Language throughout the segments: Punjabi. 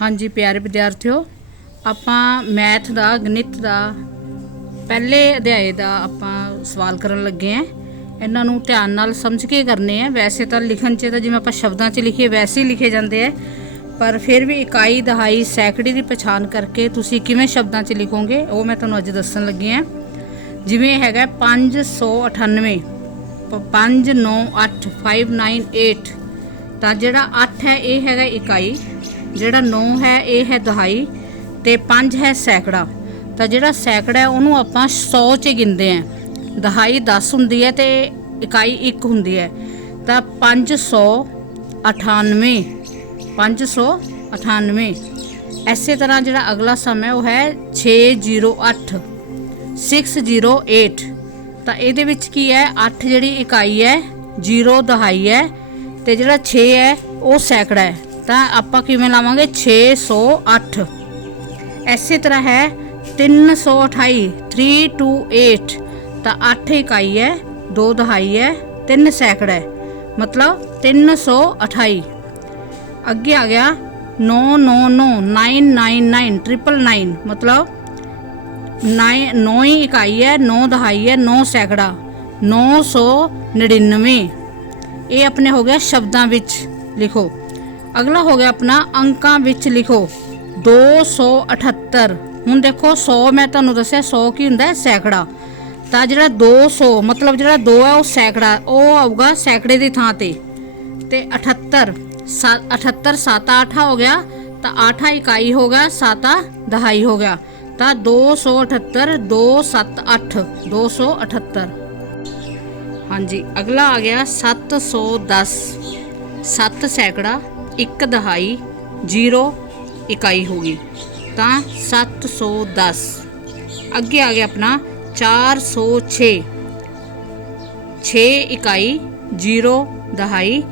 हाँ जी प्यारे विद्यार्थियों, ਆਪਾਂ मैथ ਦਾ गणित ਦਾ ਪਹਿਲੇ ਅਧਿਆਏ ਦਾ ਆਪਾਂ ਸਵਾਲ ਕਰਨ ਲੱਗੇ ਆਂ। ਇਹਨਾਂ ਨੂੰ ਧਿਆਨ ਨਾਲ ਸਮਝ ਕੇ ਕਰਨੇ ਆ। ਵੈਸੇ ਤਾਂ ਲਿਖਣ 'ਚ ਤਾਂ ਜਿਵੇਂ ਆਪਾਂ ਸ਼ਬਦਾਂ 'ਚ ਲਿਖੀਏ ਵੈਸੇ ਹੀ ਲਿਖੇ ਜਾਂਦੇ ਆ, ਪਰ ਫਿਰ ਵੀ ਇਕਾਈ, ਦਹਾਈ, ਸੈਕੜੇ ਦੀ ਪਛਾਣ ਕਰਕੇ ਤੁਸੀਂ ਕਿਵੇਂ ਸ਼ਬਦਾਂ 'ਚ ਲਿਖੋਗੇ ਉਹ ਮੈਂ ਤੁਹਾਨੂੰ ਅੱਜ ਦੱਸਣ ਲੱਗੀ ਆਂ। ਜਿਵੇਂ ਹੈਗਾ 598 598 598 ਤਾਂ ਜਿਹੜਾ 8 ਹੈ ਇਹ ਹੈਗਾ ਇਕਾਈ, ਜਿਹੜਾ 9 ਹੈ ਇਹ ਹੈ ਦਹਾਈ ਤੇ 5 ਹੈ ਸੈਕੜਾ। ਤਾਂ ਜਿਹੜਾ ਸੈਕੜਾ ਉਹਨੂੰ ਆਪਾਂ 100 ਚ ਗਿਣਦੇ ਆ। ਦਹਾਈ 10 ਹੁੰਦੀ ਹੈ ਤੇ ਇਕਾਈ 1 ਹੁੰਦੀ ਹੈ। ਤਾਂ 598 ਇਸੇ ਤਰ੍ਹਾਂ ਜਿਹੜਾ ਅਗਲਾ ਸਮ ਹੈ ਉਹ ਹੈ 608 608। ਤਾਂ ਇਹਦੇ ਵਿੱਚ ਕੀ ਹੈ, 8 ਜਿਹੜੀ ਇਕਾਈ ਹੈ, 0 ਦਹਾਈ ਹੈ ਤੇ ਜਿਹੜਾ 6 ਹੈ ਉਹ ਸੈਕੜਾ ਹੈ। ਤਾਂ ਆਪਾਂ ਕਿਵੇਂ ਲਾਵਾਂਗੇ 608। ਇਸੇ ਤਰ੍ਹਾਂ ਹੈ 328 328 ਤਾਂ 8 ਇਕਾਈ ਹੈ, 2 ਦਹਾਈ ਹੈ, 3 ਸੈਕੜਾ ਹੈ, ਮਤਲਬ 328। ਅੱਗੇ ਆ ਗਿਆ 999 999 999 ਮਤਲਬ 9 ਹੀ ਇਕਾਈ ਹੈ, 9 ਦਹਾਈ ਹੈ, 9 ਸੈਕੜਾ, 999। ਇਹ ਆਪਣੇ ਹੋ ਗਿਆ ਸ਼ਬਦਾਂ ਵਿੱਚ ਲਿਖੋ। ਅਗਲਾ ਹੋ ਗਿਆ ਆਪਣਾ ਅੰਕਾਂ ਵਿੱਚ ਲਿਖੋ 278। ਹੁਣ ਦੇਖੋ 100 ਮੈਂ ਤੁਹਾਨੂੰ ਦੱਸਿਆ 100 ਕੀ ਹੁੰਦਾ ਹੈ, ਸੈਕੜਾ। ਤਾਂ ਜਿਹੜਾ 200 ਮਤਲਬ ਜਿਹੜਾ 2 ਹੈ ਉਹ ਸੈਕੜਾ, ਉਹ ਆਊਗਾ ਸੈਕੜੇ ਦੀ ਥਾਂ ਤੇ 78 78 7 8 ਹੋ ਗਿਆ ਤਾਂ 8 ਇਕਾਈ ਹੋ ਗਿਆ, 7 ਦਹਾਈ ਹੋ ਗਿਆ। ਤਾਂ 278 278 278। ਹਾਂਜੀ ਅਗਲਾ ਆ ਗਿਆ 710 7 ਸੈਕੜਾ, 1 ਦਹਾਈ, 0 ਇਕਾਈ ਹੋ ਗਈ ਤਾਂ 710। ਅੱਗੇ ਆ ਗਿਆ ਆਪਣਾ 406 6 ਇਕਾਈ, 0 ਦਹਾਈ,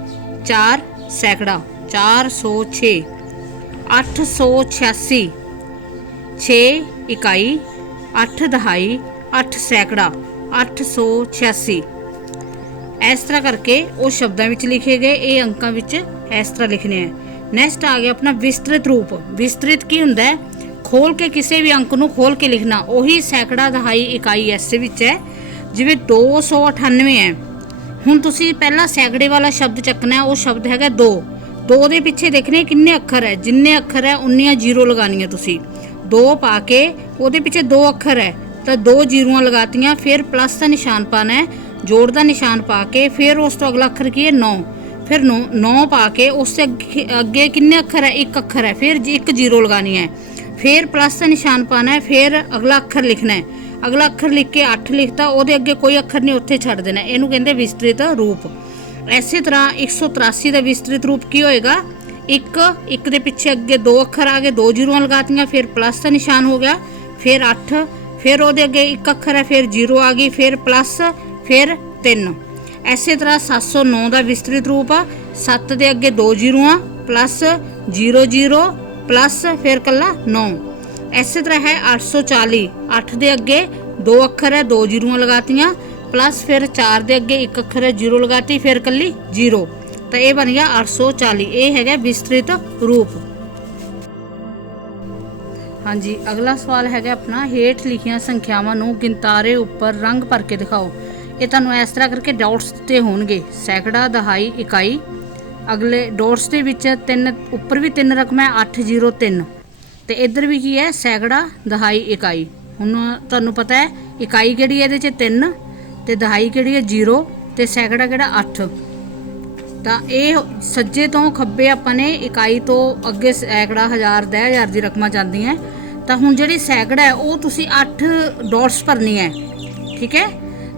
4 ਸੈਕੜਾ, 406। 886 6 ਇਕਾਈ, 8 ਦਹਾਈ, 8 ਸੈਕੜਾ, 886। ਇਸ ਤਰ੍ਹਾਂ ਕਰਕੇ ਉਹ ਸ਼ਬਦਾਂ ਵਿੱਚ ਲਿਖੇ ਗਏ, ਇਹ ਅੰਕਾਂ ਵਿੱਚ ਇਸ ਤਰ੍ਹਾਂ ਲਿਖਣੇ ਹੈ। ਨੈਕਸਟ ਆ ਗਿਆ ਆਪਣਾ ਵਿਸਤ੍ਰਿਤ ਰੂਪ। ਵਿਸਤ੍ਰਿਤ ਕੀ ਹੁੰਦਾ ਹੈ, ਖੋਲ ਕੇ ਕਿਸੇ ਵੀ ਅੰਕ ਨੂੰ ਖੋਲ ਕੇ ਲਿਖਣਾ। ਉਹੀ ਸੈਕੜਾ, ਦਹਾਈ, ਇਕਾਈ ਇਸੇ ਵਿੱਚ ਹੈ। ਜਿਵੇਂ 298 ਹੈ, ਹੁਣ ਤੁਸੀਂ ਪਹਿਲਾਂ ਸੈਕੜੇ ਵਾਲਾ ਸ਼ਬਦ ਚੱਕਣਾ, ਉਹ ਸ਼ਬਦ ਹੈਗਾ 2। 2 ਦੇ ਪਿੱਛੇ ਦੇਖਣੇ ਕਿੰਨੇ ਅੱਖਰ ਹੈ, ਜਿੰਨੇ ਅੱਖਰ ਹੈ ਉਨੀਆਂ 0 ਲਗਾਉਣੀਆਂ ਤੁਸੀਂ। 2 ਪਾ ਕੇ ਉਹਦੇ ਪਿੱਛੇ 2 ਅੱਖਰ ਹੈ ਤਾਂ 2 0 ਲਗਾਤੀਆਂ, ਫਿਰ ਪਲੱਸ ਦਾ ਨਿਸ਼ਾਨ ਪਾਣਾ ਹੈ, ਜੋੜ ਦਾ ਨਿਸ਼ਾਨ ਪਾ ਕੇ, ਫਿਰ ਉਸ ਤੋਂ ਅਗਲਾ ਅੱਖਰ ਕੀ ਹੈ 9, ਫਿਰ 9 ਪਾ ਕੇ ਉਸ ਤੋਂ ਅੱਗੇ ਕਿੰਨੇ ਅੱਖਰ ਹੈ, 1 ਅੱਖਰ ਹੈ, ਫਿਰ 1 0 ਲਗਾਣੀ ਹੈ, ਫਿਰ ਪਲੱਸ ਦਾ ਨਿਸ਼ਾਨ ਪਾਣਾ ਹੈ, ਫਿਰ ਅਗਲਾ ਅੱਖਰ ਲਿਖਣਾ ਹੈ। ਅਗਲਾ ਅੱਖਰ ਲਿਖ ਕੇ 8 ਲਿਖਤਾ, ਉਹਦੇ ਅੱਗੇ ਕੋਈ ਅੱਖਰ ਨਹੀਂ, ਉੱਥੇ ਛੱਡ ਦੇਣਾ। ਇਹਨੂੰ ਕਹਿੰਦੇ ਵਿਸਤ੍ਰਿਤ ਰੂਪ। ਇਸੇ ਤਰ੍ਹਾਂ 183 ਦਾ ਵਿਸਤ੍ਰਿਤ ਰੂਪ ਕੀ ਹੋਏਗਾ, 1 ਦੇ ਪਿੱਛੇ ਅੱਗੇ 2 ਅੱਖਰ ਆ ਗਏ, 2 0 ਲਗਾਤੀਆਂ, ਫਿਰ ਪਲੱਸ ਦਾ ਨਿਸ਼ਾਨ ਹੋ ਗਿਆ, ਫਿਰ 8, ਫਿਰ ਉਹਦੇ ਅੱਗੇ 1 ਅੱਖਰ ਹੈ, ਫਿਰ 0 ਆ ਗਈ, ਫਿਰ ਪਲੱਸ, ਫਿਰ 3। ਇਸੇ ਤਰ੍ਹਾਂ 709 ਦਾ ਵਿਸਤ੍ਰਿਤ ਰੂਪ ਆ, 7 ਦੇ ਅੱਗੇ 2 0 ਪਲੱਸ 0 0 ਪਲੱਸ ਫਿਰ ਕੱਲਾ 9। ਇਸੇ ਤਰ੍ਹਾਂ ਹੈ 840, 8 ਦੇ ਅੱਗੇ 2 ਅੱਖਰ ਹੈ, 2 0 ਲਗਾਤੀਆਂ, ਪਲੱਸ ਫਿਰ 4 ਦੇ ਅੱਗੇ 1 ਅੱਖਰ ਹੈ, 0 ਲਗਾਤੀ, ਫਿਰ ਕੱਲੀ 0। ਤਾਂ ਇਹ ਬਣ ਗਿਆ 840। ਇਹ ਹੈਗਾ ਵਿਸਤ੍ਰਿਤ ਰੂਪ। ਹਾਂਜੀ ਅਗਲਾ ਸਵਾਲ ਹੈਗਾ ਆਪਣਾ ਹੇਠ ਲਿਖੀਆਂ ਸੰਖਿਆਵਾਂ ਨੂੰ ਗਿਣਤਾਰੇ ਉੱਪਰ ਰੰਗ ਭਰ ਕੇ ਦਿਖਾਓ। ਇਹ ਤੁਹਾਨੂੰ ਇਸ ਤਰ੍ਹਾਂ ਕਰਕੇ ਡਾਟਸ ਤੇ ਹੋਣਗੇ, ਸੈਕੜਾ, ਦਹਾਈ, ਇਕਾਈ। ਅਗਲੇ ਡਾਟਸ ਦੇ ਵਿੱਚ 3 ਉੱਪਰ ਵੀ 3 ਰਕਮ ਹੈ, 8 0 3 ਤੇ ਇੱਧਰ ਵੀ ਕੀ ਹੈ, ਸੈਕੜਾ, ਦਹਾਈ, ਇਕਾਈ। ਹੁਣ ਤੁਹਾਨੂੰ ਪਤਾ ਹੈ ਇਕਾਈ ਕਿਹੜੀ ਹੈ, ਇਹਦੇ 'ਚ 3 ਤੇ ਦਹਾਈ ਕਿਹੜੀ ਹੈ 0 ਤੇ ਸੈਕੜਾ ਕਿਹੜਾ 8। ਤਾਂ ਇਹ ਸੱਜੇ ਤੋਂ ਖੱਬੇ ਆਪਾਂ ਨੇ ਇਕਾਈ ਤੋਂ ਅੱਗੇ ਸੈਕੜਾ, 1000, 10,000 ਦੀ ਰਕਮਾਂ ਜਾਂਦੀਆਂ। ਤਾਂ ਹੁਣ ਜਿਹੜੀ ਸੈਕੜਾ ਹੈ ਉਹ ਤੁਸੀਂ 8 ਡਾਟਸ ਭਰਨੀ ਹੈ, ਠੀਕ ਹੈ।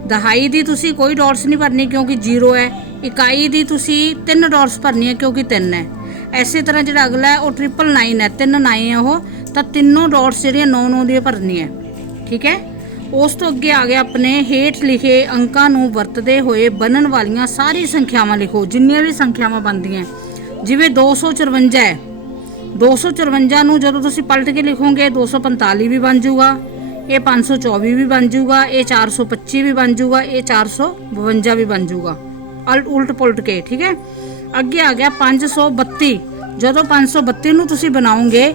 ਦਹਾਈ ਦੀ ਤੁਸੀਂ ਕੋਈ ਡਾਟਸ ਨਹੀਂ ਭਰਨੀ ਕਿਉਂਕਿ 0 ਹੈ। ਇਕਾਈ ਦੀ ਤੁਸੀਂ 3 ਡਾਟਸ ਭਰਨੀ ਹੈ ਕਿਉਂਕਿ 3 ਹੈ। ਇਸੇ ਤਰ੍ਹਾਂ ਜਿਹੜਾ ਅਗਲਾ ਹੈ ਉਹ 999 ਹੈ, 3 9 ਹੈ ਉਹ, ਤਾਂ ਤਿੰਨੋਂ ਡਾਟਸ ਜਿਹੜੀਆਂ 9 9 ਦੀਆਂ ਭਰਨੀਆਂ, ਠੀਕ ਹੈ। ਉਸ ਤੋਂ ਅੱਗੇ ਆ ਗਿਆ ਆਪਣੇ ਹੇਠ ਲਿਖੇ ਅੰਕਾਂ ਨੂੰ ਵਰਤਦੇ ਹੋਏ ਬਣਨ ਵਾਲੀਆਂ ਸਾਰੀ ਸੰਖਿਆਵਾਂ ਲਿਖੋ, ਜਿੰਨੀਆਂ ਵੀ ਸੰਖਿਆਵਾਂ ਬਣਦੀਆਂ। ਜਿਵੇਂ 254 ਹੈ, 254 ਨੂੰ ਜਦੋਂ ਤੁਸੀਂ ਪਲਟ ਕੇ ਲਿਖੋਗੇ 245 ਵੀ ਬਣ ਜਾਊਗਾ, ਇਹ 524 ਵੀ ਬਣ ਜਾਊਗਾ, ਇਹ 425 ਵੀ ਬਣ ਜਾਊਗਾ, ਇਹ 452 ਵੀ ਬਣ ਜਾਊਗਾ, ਉਲਟ ਪੁਲਟ ਕੇ, ठीक है। अगे आ गया 532, ਜਦੋਂ 532 ਨੂੰ ਤੁਸੀਂ ਬਣਾਓਗੇ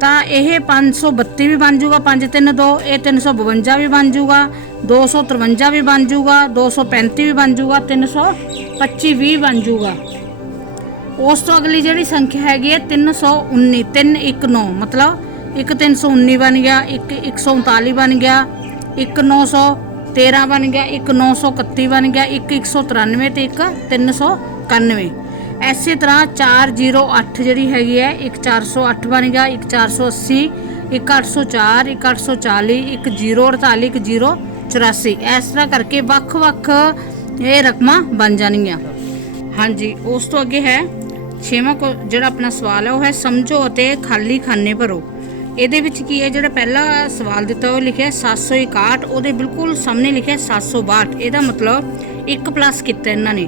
ਤਾਂ ਇਹ 532 ਵੀ ਬਣ ਜਾਊਗਾ, 5 3 2, ਇਹ 352 ਵੀ ਬਣ ਜਾਊਗਾ, 253 ਵੀ ਬਣ ਜਾਊਗਾ, 235 ਵੀ ਬਣ ਜਾਊਗਾ, 325 ਵੀ ਬਣ ਜਾਊਗਾ। ਉਸ ਤੋਂ ਅਗਲੀ ਜਿਹੜੀ ਸੰਖਿਆ ਹੈਗੀ ਹੈ 319, 319 ਮਤਲਬ ਇੱਕ 319 ਬਣ ਗਿਆ, ਇੱਕ 139 ਬਣ ਗਿਆ, ਇੱਕ 913 ਬਣ ਗਿਆ, ਇੱਕ 931 ਬਣ ਗਿਆ, ਇੱਕ 193 ਤੇ ਇੱਕ 391। ਇਸੇ ਤਰ੍ਹਾਂ 408 ਜਿਹੜੀ ਹੈਗੀ ਹੈ, ਇੱਕ 408 ਬਣ ਗਿਆ, ਇੱਕ 480, ਇੱਕ 804, ਇੱਕ 840, ਇੱਕ 048, ਇੱਕ 084। ਇਸ ਤਰ੍ਹਾਂ ਕਰਕੇ ਵੱਖ-ਵੱਖ ਇਹ ਰਕਮਾਂ ਬਣ ਜਾਣਗੀਆਂ। ਹਾਂਜੀ, ਉਸ ਤੋਂ ਅੱਗੇ ਹੈ 6ਵਾਂ ਜਿਹੜਾ ਆਪਣਾ ਸਵਾਲ ਹੈ ਉਹ ਹੈ ਸਮਝੋ ਅਤੇ ਖਾਲੀ ਖਾਨੇ ਭਰੋ। ਇਹਦੇ ਵਿੱਚ ਕੀ ਹੈ, ਜਿਹੜਾ ਪਹਿਲਾ ਸਵਾਲ ਦਿੱਤਾ ਉਹ ਲਿਖਿਆ 761, ਉਹਦੇ ਬਿਲਕੁਲ ਸਾਹਮਣੇ ਲਿਖਿਆ 762। ਇਹਦਾ ਮਤਲਬ ਇੱਕ ਪਲੱਸ ਕੀਤਾ ਇਹਨਾਂ ਨੇ,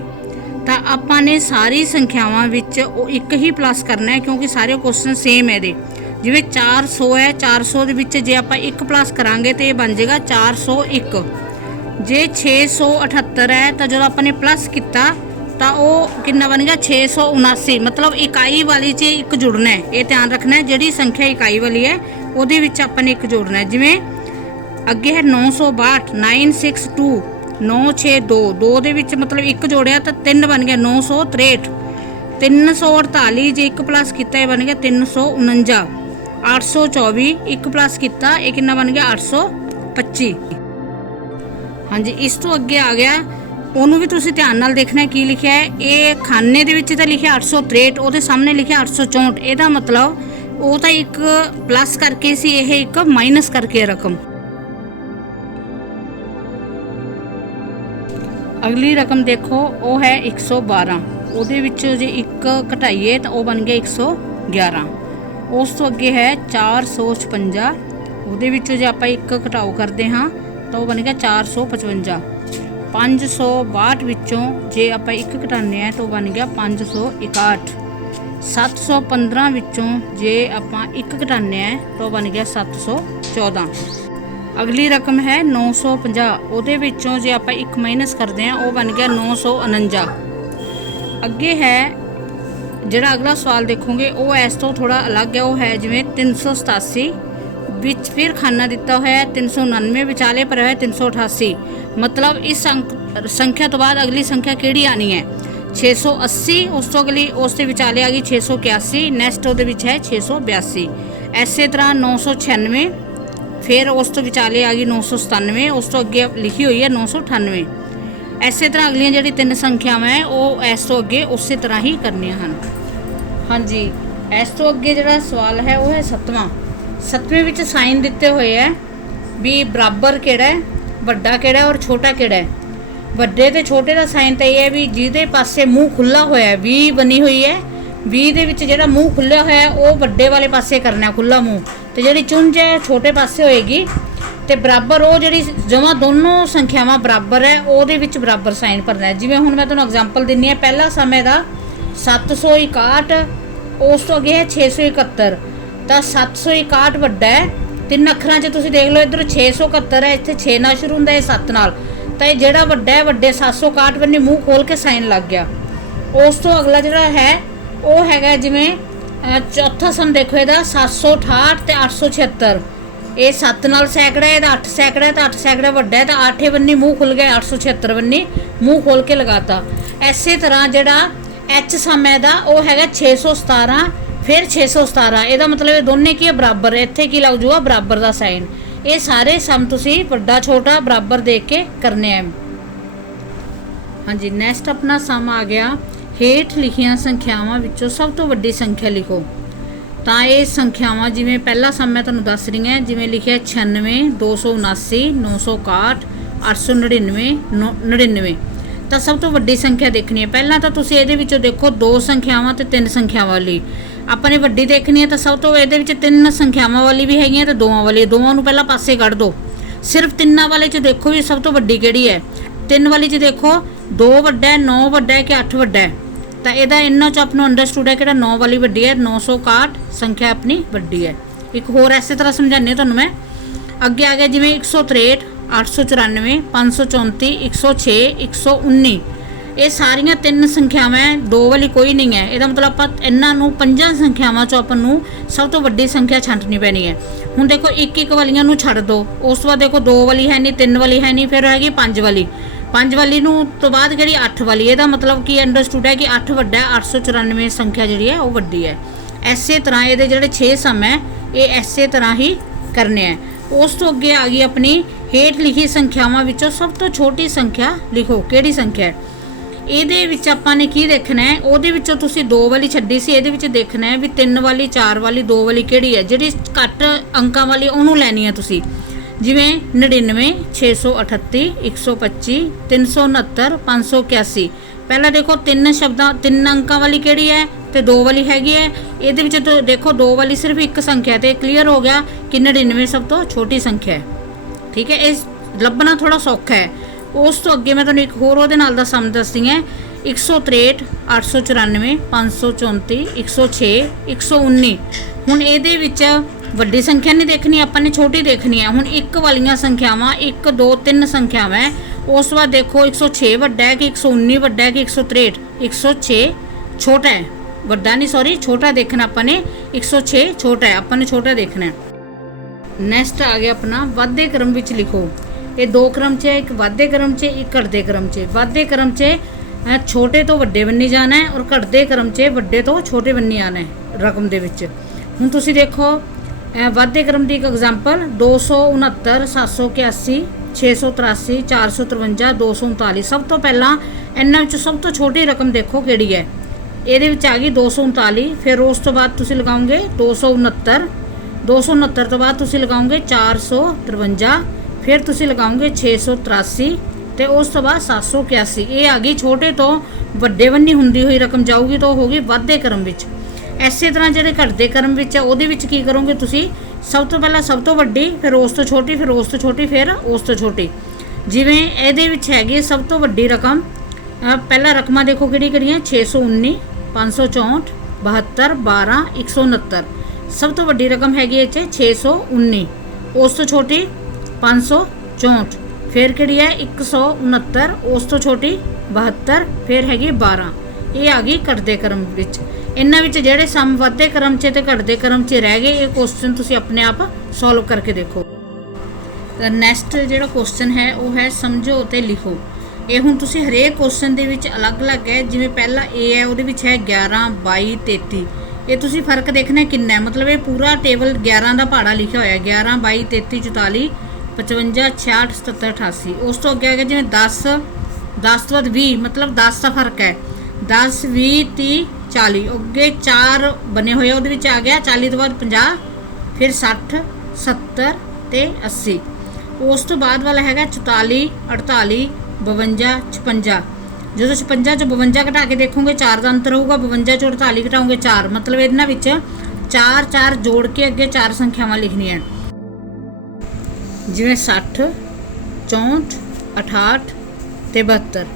ਤਾਂ ਆਪਾਂ ਨੇ ਸਾਰੀ ਸੰਖਿਆਵਾਂ ਵਿੱਚ ਉਹ ਇੱਕ ਹੀ ਪਲੱਸ ਕਰਨਾ ਹੈ ਕਿਉਂਕਿ ਸਾਰੇ ਕੁਐਸਚਨ ਸੇਮ ਹੈ ਇਹਦੇ। ਜਿਵੇਂ 400 ਹੈ, 400 ਦੇ ਵਿੱਚ ਜੇ ਆਪਾਂ ਇੱਕ ਪਲੱਸ ਕਰਾਂਗੇ ਤੇ ਇਹ ਬਣ ਜਾਏਗਾ 401। ਜੇ 678 ਹੈ ਤਾਂ ਜਦੋਂ ਆਪਾਂ ਨੇ ਪਲੱਸ ਕੀਤਾ ਤਾਂ ਉਹ ਕਿੰਨਾ ਬਣ ਗਿਆ 679, ਮਤਲਬ ਇਕਾਈ ਵਾਲੀ 'ਚ ਇੱਕ ਜੁੜਨਾ ਹੈ। ਇਹ ਧਿਆਨ ਰੱਖਣਾ ਹੈ, ਜਿਹੜੀ ਸੰਖਿਆ ਇਕਾਈ ਵਾਲੀ ਹੈ ਉਹਦੇ ਵਿੱਚ ਆਪਾਂ ਨੇ ਇੱਕ ਜੋੜਨਾ ਹੈ। ਜਿਵੇਂ ਅੱਗੇ ਹੈ 962, 962, 962, 2 ਦੇ ਵਿੱਚ ਮਤਲਬ ਇੱਕ ਜੋੜਿਆ ਤਾਂ 3 ਬਣ ਗਿਆ 963, 348 ਜੇ ਇੱਕ ਪਲੱਸ ਕੀਤਾ ਇਹ ਬਣ ਗਿਆ 349, 824 ਇੱਕ ਪਲੱਸ ਕੀਤਾ ਇਹ ਕਿੰਨਾ ਬਣ ਗਿਆ 825। ਹਾਂਜੀ, ਇਸ ਤੋਂ ਅੱਗੇ ਆ ਗਿਆ, ਉਹਨੂੰ ਵੀ ਤੁਸੀਂ ਧਿਆਨ ਨਾਲ ਦੇਖਣਾ ਕੀ ਲਿਖਿਆ ਹੈ। ਇਹ ਖਾਨੇ ਦੇ ਵਿੱਚ ਤਾਂ ਲਿਖਿਆ 863, ਉਹਦੇ ਸਾਹਮਣੇ ਲਿਖਿਆ 864। ਇਹਦਾ ਮਤਲਬ ਉਹ ਤਾਂ ਇੱਕ ਪਲੱਸ ਕਰਕੇ ਸੀ, ਇਹ ਇੱਕ ਮਾਈਨਸ ਕਰਕੇ ਰਕਮ। ਅਗਲੀ ਰਕਮ ਦੇਖੋ, ਉਹ ਹੈ 112। ਉਹਦੇ ਵਿੱਚ ਜੇ ਇੱਕ ਘਟਾਈਏ ਤਾਂ ਉਹ ਬਣ ਗਿਆ 111। ਉਸ ਤੋਂ ਅੱਗੇ ਹੈ 456। ਉਹਦੇ ਵਿੱਚੋਂ ਜੇ ਆਪਾਂ ਇੱਕ ਘਟਾਓ ਕਰਦੇ ਹਾਂ ਤਾਂ ਉਹ ਬਣ ਗਿਆ 455। 562 ਵਿੱਚੋਂ ਜੇ ਆਪਾਂ ਇੱਕ ਘਟਾਉਂਦੇ ਹਾਂ ਤਾਂ ਉਹ ਬਣ ਗਿਆ 561। 715 ਵਿੱਚੋਂ ਜੇ ਆਪਾਂ ਇੱਕ ਘਟਾਉਂਦੇ ਹਾਂ ਤਾਂ ਉਹ ਬਣ ਗਿਆ 714। ਅਗਲੀ ਰਕਮ ਹੈ 950। ਉਹਦੇ ਵਿੱਚੋਂ ਜੇ ਆਪਾਂ ਇੱਕ ਮਾਈਨਸ ਕਰਦੇ ਹਾਂ ਉਹ ਬਣ ਗਿਆ 949। ਅੱਗੇ ਹੈ ਜਿਹੜਾ ਅਗਲਾ ਸਵਾਲ ਦੇਖੋਗੇ ਉਹ ਇਸ ਤੋਂ ਥੋੜਾ ਅਲੱਗ ਹੈ। ਉਹ ਹੈ ਜਿਵੇਂ 387 ਵਿੱਚ ਫਿਰ ਖਾਨਾ ਦਿੱਤਾ ਹੋਇਆ 399 ਵਿਚਾਲੇ ਪਰ ਹੈ 388। ਮਤਲਬ ਇਸ ਸੰਖਿਆ ਤੋਂ ਬਾਅਦ ਅਗਲੀ ਸੰਖਿਆ ਕਿਹੜੀ ਆਣੀ ਹੈ 680। ਉਸ ਤੋਂ ਅਗਲੀ ਉਸ ਦੇ ਵਿਚਾਲੇ ਆ ਗਈ 681। ਨੈਕਸਟ ਉਹਦੇ ਵਿੱਚ ਹੈ 682। ਇਸੇ ਤਰ੍ਹਾਂ 996, ਫਿਰ ਉਸ ਤੋਂ ਵਿਚਾਲੇ ਆ ਗਈ 997। ਉਸ ਤੋਂ ਅੱਗੇ ਲਿਖੀ ਹੋਈ ਹੈ 998। ਇਸੇ ਤਰ੍ਹਾਂ ਅਗਲੀਆਂ ਜਿਹੜੀ ਤਿੰਨ ਸੰਖਿਆਵਾਂ ਹੈ ਉਹ ਇਸ ਤੋਂ ਅੱਗੇ ਉਸੇ ਤਰ੍ਹਾਂ ਹੀ ਕਰਨੀਆਂ ਹਨ। ਹਾਂਜੀ, ਇਸ ਤੋਂ ਅੱਗੇ ਜਿਹੜਾ ਸਵਾਲ ਹੈ ਉਹ ਹੈ 7ਵਾਂ। 7ਵੇਂ ਵਿੱਚ ਸਾਈਨ ਦਿੱਤੇ ਹੋਏ ਹੈ ਵੀ ਬਰਾਬਰ ਕਿਹੜਾ ਹੈ, ਵੱਡਾ ਕਿਹੜਾ ਹੈ ਔਰ ਛੋਟਾ ਕਿਹੜਾ ਹੈ। ਵੱਡੇ ਤੇ ਛੋਟੇ ਦਾ ਸਾਈਨ ਤਾਂ ਇਹ ਹੈ ਵੀ ਜਿਹਦੇ ਪਾਸੇ ਮੂੰਹ ਖੁੱਲਾ ਹੋਇਆ ਹੈ, 20 ਬਣੀ ਹੋਈ ਹੈ, 20 ਦੇ ਵਿੱਚ ਜਿਹੜਾ ਮੂੰਹ ਖੁੱਲਿਆ ਹੋਇਆ ਹੈ ਉਹ ਵੱਡੇ ਵਾਲੇ ਪਾਸੇ ਕਰਨਾ ਖੁੱਲਾ ਮੂੰਹ, ਤੇ ਜਿਹੜੀ ਚੁੰਝ ਹੈ ਛੋਟੇ ਪਾਸੇ ਹੋਏਗੀ। ਤੇ ਬਰਾਬਰ ਉਹ ਜਿਹੜੀ ਜਮਾਂ ਦੋਨੋਂ ਸੰਖਿਆਵਾਂ ਬਰਾਬਰ ਹੈ ਉਹਦੇ ਵਿੱਚ ਬਰਾਬਰ ਸਾਈਨ ਭਰਨਾ ਹੈ। ਜਿਵੇਂ ਹੁਣ ਮੈਂ ਤੁਹਾਨੂੰ ਐਗਜ਼ਾਮਪਲ ਦਿੰਨੀ ਹਾਂ, ਪਹਿਲਾ ਸਮੇਂ ਦਾ 761, ਉਸ ਤੋਂ ਅੱਗੇ ਹੈ 671। ਤਾਂ 761 ਵੱਡਾ ਹੈ, ਤਿੰਨ ਅੱਖਰਾਂ 'ਚ ਤੁਸੀਂ ਦੇਖ ਲਓ, ਇੱਧਰ 671 ਹੈ, ਇੱਥੇ 6 ਨਾਲ ਸ਼ੁਰੂ ਹੁੰਦਾ ਹੈ 7 ਨਾਲ, ਤਾਂ ਇਹ ਜਿਹੜਾ ਵੱਡਾ ਹੈ ਵੱਡੇ 761 ਬੰਨੀ ਮੂੰਹ ਖੋਲ ਕੇ ਸਾਈਨ ਲੱਗ ਗਿਆ। ਉਸ ਤੋਂ ਅਗਲਾ ਜਿਹੜਾ ਹੈ ਉਹ ਹੈਗਾ ਜਿਵੇਂ ਚੌਥਾ ਸਮ ਦੇਖੋ, ਇਹਦਾ 768 ਤੇ 876। ਇਹ 7 ਨਾਲ ਸੈਂਕੜਾ ਹੈ, ਇਹਦਾ 8 ਸੈਂਕੜਾ ਹੈ, ਤਾਂ 8 ਸੈਂਕੜਾ ਵੱਡਾ ਹੈ, ਤਾਂ 8 ਬੰਨੀ ਮੂੰਹ ਖੁੱਲ ਗਿਆ, 876 ਬੰਨੀ ਮੂੰਹ ਖੋਲ ਕੇ ਲਗਾਤਾ। ਇਸੇ ਤਰ੍ਹਾਂ ਜਿਹੜਾ ਐਚ ਸਮ ਹੈ ਦਾ ਉਹ ਹੈਗਾ 617 ਫਿਰ 617। ਇਹਦਾ ਮਤਲਬ ਇਹ ਦੋਨੇ ਕੀ ਹੈ ਬਰਾਬਰ, ਇੱਥੇ ਕੀ ਲੱਗ ਜੂਗਾ ਬਰਾਬਰ ਦਾ ਸਾਈਨ। ਇਹ ਸਾਰੇ ਸਮ ਤੁਸੀਂ ਵੱਡਾ ਛੋਟਾ ਬਰਾਬਰ ਦੇਖ ਕੇ ਕਰਨੇ ਆ। ਹਾਂਜੀ, ਨੈਕਸਟ ਆਪਣਾ ਸਮ ਆ ਗਿਆ, ਹੇਠ ਲਿਖੀਆਂ ਸੰਖਿਆਵਾਂ ਵਿੱਚੋਂ ਸਭ ਤੋਂ ਵੱਡੀ ਸੰਖਿਆ ਲਿਖੋ। ਤਾਂ ਇਹ ਸੰਖਿਆਵਾਂ ਜਿਵੇਂ ਪਹਿਲਾ ਸਮ ਮੈਂ ਤੁਹਾਨੂੰ ਦੱਸ ਰਹੀ ਹਾਂ, ਜਿਵੇਂ ਲਿਖਿਆ 96, 279, 961, 899, 99। ਤਾਂ ਸਭ ਤੋਂ ਵੱਡੀ ਸੰਖਿਆ ਦੇਖਣੀ ਹੈ। ਪਹਿਲਾਂ ਤਾਂ ਤੁਸੀਂ ਇਹਦੇ ਵਿੱਚੋਂ ਦੇਖੋ ਦੋ ਸੰਖਿਆਵਾਂ ਤੇ ਤਿੰਨ ਸੰਖਿਆਵਾਂ ਲਈ ਆਪਾਂ ਨੇ ਵੱਡੀ ਦੇਖਣੀ ਹੈ, ਤਾਂ ਸਭ ਤੋਂ ਇਹਦੇ ਵਿੱਚ ਤਿੰਨ ਸੰਖਿਆਵਾਂ ਵਾਲੀ ਵੀ ਹੈਗੀਆਂ ਤੇ ਦੋਵਾਂ ਵਾਲੀ, ਦੋਵਾਂ ਨੂੰ ਪਹਿਲਾਂ ਪਾਸੇ ਕੱਢ ਦਿਓ। ਸਿਰਫ ਤਿੰਨਾਂ ਵਾਲੇ 'ਚ ਦੇਖੋ ਵੀ ਸਭ ਤੋਂ ਵੱਡੀ ਕਿਹੜੀ ਹੈ। ਤਿੰਨ ਵਾਲੀ 'ਚ ਦੇਖੋ 2 ਵੱਡਾ ਹੈ, 9 ਵੱਡਾ ਹੈ ਕਿ 8 ਵੱਡਾ ਹੈ। ਤਾਂ ਇਹਦਾ ਇਹਨਾਂ 'ਚ ਆਪਾਂ ਨੂੰ ਅੰਡਰਸਟੂਡ ਹੈ ਕਿਹੜਾ 9 ਵਾਲੀ ਵੱਡੀ ਹੈ, 961 ਸੰਖਿਆ ਆਪਣੀ ਵੱਡੀ ਹੈ। ਇੱਕ ਹੋਰ ਇਸੇ ਤਰ੍ਹਾਂ ਸਮਝਾਉਂਦੀ ਹਾਂ ਤੁਹਾਨੂੰ ਮੈਂ। ਅੱਗੇ ਆ ਗਿਆ ਜਿਵੇਂ 163, 894, 534, 106, 119। ਇਹ ਸਾਰੀਆਂ ਤਿੰਨ ਸੰਖਿਆਵਾਂ ਹੈ, ਦੋ ਵਾਲੀ ਕੋਈ ਨਹੀਂ ਹੈ। ਇਹਦਾ ਮਤਲਬ ਆਪਾਂ ਇਹਨਾਂ ਨੂੰ ਪੰਜਾਂ ਸੰਖਿਆਵਾਂ ਚੋਂ ਆਪਾਂ ਨੂੰ ਸਭ ਤੋਂ ਵੱਡੀ ਸੰਖਿਆ ਛਾਂਟਣੀ ਪੈਣੀ ਹੈ। ਹੁਣ ਦੇਖੋ ਇੱਕ ਇੱਕ ਵਾਲੀਆਂ ਨੂੰ ਛੱਡ ਦਿਓ, ਉਸ ਤੋਂ ਬਾਅਦ ਦੇਖੋ 2 ਵਾਲੀ ਹੈ ਨਹੀਂ, 3 ਵਾਲੀ ਹੈ ਨਹੀਂ, ਫਿਰ ਹੈਗੀ 5 ਵਾਲੀ। 5 ਵਾਲੀ ਨੂੰ ਤੋਂ ਬਾਅਦ ਜਿਹੜੀ 8 ਵਾਲੀ, ਇਹਦਾ ਮਤਲਬ ਕੀ ਅੰਡਰਸਟੂਡ ਹੈ ਕਿ 8 ਵੱਡਾ ਹੈ, 894 ਸੰਖਿਆ ਜਿਹੜੀ ਹੈ ਉਹ ਵੱਡੀ ਹੈ। ਇਸੇ ਤਰ੍ਹਾਂ ਇਹਦੇ ਜਿਹੜੇ 6 ਸਮ ਹੈ ਇਹ ਇਸੇ ਤਰ੍ਹਾਂ ਹੀ ਕਰਨੇ ਆ। ਉਸ ਤੋਂ ਅੱਗੇ ਆ ਗਈ ਆਪਣੀ ਹੇਠ ਲਿਖੀ ਸੰਖਿਆਵਾਂ ਵਿੱਚੋਂ ਸਭ ਤੋਂ ਛੋਟੀ ਸੰਖਿਆ ਲਿਖੋ, ਕਿਹੜੀ ਸੰਖਿਆ ਹੈ। ਇਹਦੇ ਵਿੱਚ ਆਪਾਂ ਨੇ ਕੀ ਦੇਖਣਾ ਹੈ, ਉਹਦੇ ਵਿੱਚੋਂ ਤੁਸੀਂ 2 ਵਾਲੀ ਛੱਡੀ ਸੀ, ਇਹਦੇ ਵਿੱਚ ਦੇਖਣਾ ਹੈ ਵੀ 3 ਵਾਲੀ, 4 ਵਾਲੀ, 2 ਵਾਲੀ ਕਿਹੜੀ ਹੈ। ਜਿਹੜੀ ਘੱਟ ਅੰਕਾਂ ਵਾਲੀ ਉਹਨੂੰ ਲੈਣੀ ਹੈ ਤੁਸੀਂ, ਜਿਵੇਂ 99, 638, 125, 369, 581। ਪਹਿਲਾਂ ਦੇਖੋ 3 ਅੰਕਾਂ ਵਾਲੀ ਕਿਹੜੀ ਹੈ ਤੇ 2 ਵਾਲੀ ਹੈਗੀ ਹੈ। ਇਹਦੇ ਵਿੱਚ ਤਾਂ ਦੇਖੋ 2 ਵਾਲੀ ਸਿਰਫ ਇੱਕ ਸੰਖਿਆ ਤੇ ਕਲੀਅਰ ਹੋ ਗਿਆ ਕਿ 99 ਸਭ ਤੋਂ ਛੋਟੀ ਸੰਖਿਆ ਹੈ। ਠੀਕ ਹੈ, ਇਹ ਲੱਭਣਾ ਥੋੜਾ ਸੌਖਾ ਹੈ। ਉਸ ਤੋਂ ਅੱਗੇ ਮੈਂ ਤੁਹਾਨੂੰ ਇੱਕ ਹੋਰ ਉਹਦੇ ਨਾਲ ਦਾ ਸਮ ਦੱਸਦੀ ਹਾਂ। 163, 894, 534, 106, 119। ਹੁਣ ਇਹਦੇ ਵਿੱਚ ਵੱਡੀ ਸੰਖਿਆ ਨਹੀਂ ਦੇਖਣੀ, ਆਪਾਂ ਨੇ ਛੋਟੀ ਦੇਖਣੀ ਹੈ। ਹੁਣ ਇੱਕ ਵਾਲੀਆਂ ਸੰਖਿਆਵਾਂ 1, 2, 3 ਸੰਖਿਆਵਾਂ ਹੈ। ਉਸ ਤੋਂ ਬਾਅਦ ਦੇਖੋ 106 ਵੱਡਾ ਹੈ ਕਿ 119 ਵੱਡਾ ਹੈ ਕਿ 163। 106 ਛੋਟਾ ਹੈ, ਵੱਡਾ ਨਹੀਂ, ਸੌਰੀ ਛੋਟਾ ਦੇਖਣਾ ਆਪਾਂ ਨੇ। 106 ਛੋਟਾ ਹੈ, ਆਪਾਂ ਨੇ ਛੋਟਾ ਦੇਖਣਾ ਹੈ। ਨੈਕਸਟ ਆ ਗਿਆ ਆਪਣਾ ਵਾਧੇ ਕ੍ਰਮ ਵਿੱਚ ਲਿਖੋ। ਇਹ 2 ਕ੍ਰਮ 'ਚ ਹੈ, ਇੱਕ ਵਾਧੇ ਕ੍ਰਮ 'ਚ, ਇੱਕ ਘਟਦੇ ਕ੍ਰਮ 'ਚ। ਵਾਧੇ ਕ੍ਰਮ 'ਚ ਛੋਟੇ ਤੋਂ ਵੱਡੇ ਬੰਨੀ ਜਾਣਾ ਹੈ, ਔਰ ਘਟਦੇ ਕ੍ਰਮ 'ਚ ਵੱਡੇ ਤੋਂ ਛੋਟੇ ਬੰਨੀ ਆਣਾ ਹੈ ਰਕਮ ਦੇ ਵਿੱਚ। ਹੁਣ ਤੁਸੀਂ ਦੇਖੋ ਵਾਧੇ ਕ੍ਰਮ ਦੀ ਇੱਕ ਐਗਜ਼ਾਮਪਲ 269, 781, 683, 453, 239। ਸਭ ਤੋਂ ਪਹਿਲਾਂ ਇਹਨਾਂ ਵਿੱਚੋਂ ਸਭ ਤੋਂ ਛੋਟੀ ਰਕਮ ਦੇਖੋ ਕਿਹੜੀ ਹੈ। ਇਹਦੇ ਵਿੱਚ ਆ ਗਈ 239। ਫਿਰ ਉਸ ਤੋਂ ਬਾਅਦ ਤੁਸੀਂ ਲਗਾਓਗੇ 269। 269 ਤੋਂ ਬਾਅਦ ਤੁਸੀਂ ਲਗਾਓਗੇ 453। ਫਿਰ ਤੁਸੀਂ ਲਗਾਓਗੇ 683 ਤੇ ਉਸ ਤੋਂ ਬਾਅਦ 781। ਇਹ ਆ ਗਈ ਛੋਟੇ ਤੋਂ ਵੱਡੇ ਬੰਨੀ ਹੁੰਦੀ ਹੋਈ ਰਕਮ ਜਾਊਗੀ ਤਾਂ ਉਹ ਹੋਗੀ ਵਾਧੇ ਕ੍ਰਮ ਵਿੱਚ। ਇਸੇ ਤਰ੍ਹਾਂ ਜਿਹੜੇ ਘਟਦੇ ਕ੍ਰਮ ਵਿੱਚ ਆ ਉਹਦੇ ਵਿੱਚ ਕੀ ਕਰੋਗੇ ਤੁਸੀਂ, ਸਭ ਤੋਂ ਪਹਿਲਾਂ ਸਭ ਤੋਂ ਵੱਡੀ, ਫਿਰ ਉਸ ਤੋਂ ਛੋਟੀ, ਫਿਰ ਉਸ ਤੋਂ ਛੋਟੀ, ਫਿਰ ਉਸ ਤੋਂ ਛੋਟੀ। ਜਿਵੇਂ ਇਹਦੇ ਵਿੱਚ ਹੈਗੀ ਸਭ ਤੋਂ ਵੱਡੀ ਰਕਮ, ਪਹਿਲਾਂ ਰਕਮਾਂ ਦੇਖੋ ਕਿਹੜੀ ਕਿਹੜੀਆਂ, 619, 564, 72, 12, 169। ਸਭ ਤੋਂ ਵੱਡੀ ਰਕਮ ਹੈਗੀ ਇਹ 'ਚ 619। ਉਸ ਤੋਂ ਛੋਟੀ 564। ਫਿਰ ਕਿਹੜੀ ਹੈ 169। ਉਸ ਤੋਂ ਛੋਟੀ 72, ਫਿਰ ਹੈਗੀ 12। ਇਹ ਆ ਗਈ ਘਟਦੇ ਕ੍ਰਮ ਵਿੱਚ। ਇਹਨਾਂ ਵਿੱਚ ਜਿਹੜੇ ਸਮ ਵਾਧੇ ਕ੍ਰਮ 'ਚ ਤੇ ਘਟਦੇ ਕ੍ਰਮ 'ਚ ਰਹਿ ਗਏ, ਇਹ ਕੁਐਸਚਨ ਤੁਸੀਂ ਆਪਣੇ ਆਪ ਸੋਲਵ ਕਰਕੇ ਦੇਖੋ। ਤਾਂ ਨੈਕਸਟ ਜਿਹੜਾ ਕੁਐਸਚਨ ਹੈ ਉਹ ਹੈ ਸਮਝੋ ਅਤੇ ਲਿਖੋ। ਇਹ ਹੁਣ ਤੁਸੀਂ ਹਰੇਕ ਕੁਐਸਚਨ ਦੇ ਵਿੱਚ ਅਲੱਗ-ਅਲੱਗ ਹੈ। ਜਿਵੇਂ ਪਹਿਲਾ A ਹੈ, ਉਹਦੇ ਵਿੱਚ ਹੈ 11, 22, 33। ਇਹ ਤੁਸੀਂ ਫਰਕ ਦੇਖਣਾ ਕਿੰਨਾ ਹੈ, ਮਤਲਬ ਇਹ ਪੂਰਾ ਟੇਬਲ 11 ਦਾ ਪਹਾੜਾ ਲਿਖਿਆ ਹੋਇਆ, 11, 22, 33, 44, 55, 66, 77, 88। ਉਸ ਤੋਂ ਅੱਗੇ ਆ ਗਿਆ ਜਿਵੇਂ 10 ਤੋਂ ਬਾਅਦ 20, ਮਤਲਬ 10 ਦਾ ਫਰਕ ਹੈ। 10, 20, 30, 40। ਅੱਗੇ 4 ਬਣੇ ਹੋਏ, ਉਹਦੇ ਵਿੱਚ ਆ ਗਿਆ 40 ਤੋਂ ਬਾਅਦ 50, ਫਿਰ 60, 70 ਤੇ 80। ਉਸ ਤੋਂ ਬਾਅਦ ਵਾਲਾ ਹੈਗਾ 44, 48, 52, 56। ਜਦੋਂ 56 ਚੋਂ 52 ਘਟਾ ਕੇ ਦੇਖੋਗੇ 4 ਦਾ ਅੰਤਰ ਹੋਊਗਾ, 52 ਚੋਂ 48 ਘਟਾਓਗੇ 4। ਮਤਲਬ ਇਹਨਾਂ ਵਿੱਚ 4 ਜੋੜ ਕੇ ਅੱਗੇ 4 ਸੰਖਿਆਵਾਂ ਲਿਖਣੀਆਂ, ਜਿਵੇਂ 60, 64, 68 ਤੇ 72।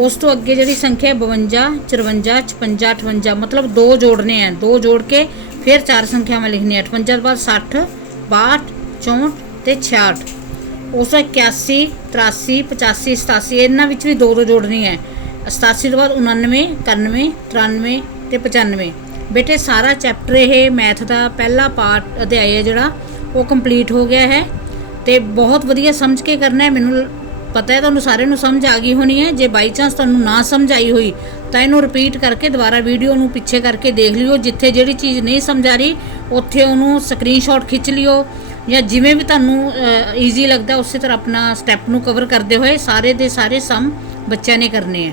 ਉਸ ਤੋਂ ਅੱਗੇ ਜਿਹੜੀ ਸੰਖਿਆ 52, 54, 56, 58, ਮਤਲਬ 2 ਜੋੜਨੇ ਆ, 2 ਜੋੜ ਕੇ ਫਿਰ 4 ਸੰਖਿਆਵਾਂ ਲਿਖਣੀਆਂ। 58 ਤੋਂ ਬਾਅਦ 60, 62, 64 ਤੇ 66। ਉਸ ਤੋਂ 81, 83, 85, 87। ਇਹਨਾਂ ਵਿੱਚ ਵੀ 2 ਜੋੜਨੀ ਹੈ। 87 ਤੋਂ ਬਾਅਦ 99, 91, 93 ਤੇ 95। ਬੇਟੇ ਸਾਰਾ ਚੈਪਟਰ ਇਹ ਮੈਥ ਦਾ ਪਹਿਲਾ ਪਾਰਟ ਅਧਿਆਇ ਹੈ ਜਿਹੜਾ ਉਹ ਕੰਪਲੀਟ ਹੋ ਗਿਆ ਹੈ ਤੇ ਬਹੁਤ ਵਧੀਆ ਸਮਝ ਕੇ ਕਰਨਾ ਹੈ। ਮੈਨੂੰ ਪਤਾ ਹੈ ਤੁਹਾਨੂੰ ਸਾਰਿਆਂ ਨੂੰ ਸਮਝ ਆ ਗਈ ਹੋਣੀ ਹੈ। ਜੇ ਬਾਈ ਚਾਂਸ ਤੁਹਾਨੂੰ ਨਾ ਸਮਝ ਆਈ ਹੋਈ ਤਾਂ ਇਹਨੂੰ ਰਿਪੀਟ ਕਰਕੇ ਦੁਬਾਰਾ ਵੀਡੀਓ ਨੂੰ ਪਿੱਛੇ ਕਰਕੇ ਦੇਖ ਲਿਓ। ਜਿੱਥੇ ਜਿਹੜੀ ਚੀਜ਼ ਨਹੀਂ ਸਮਝ ਆ ਰਹੀ ਉੱਥੇ ਉਹਨੂੰ ਸਕਰੀਨਸ਼ਾਟ ਖਿੱਚ ਲਿਓ, ਜਾਂ ਜਿਵੇਂ ਵੀ ਤੁਹਾਨੂੰ ਈਜ਼ੀ ਲੱਗਦਾ ਉਸੇ ਤਰ੍ਹਾਂ ਆਪਣਾ ਸਟੈਪ ਨੂੰ ਕਵਰ ਕਰਦੇ ਹੋਏ ਸਾਰੇ ਦੇ ਸਾਰੇ ਸਮ ਬੱਚਿਆਂ ਨੇ ਕਰਨੇ ਆ।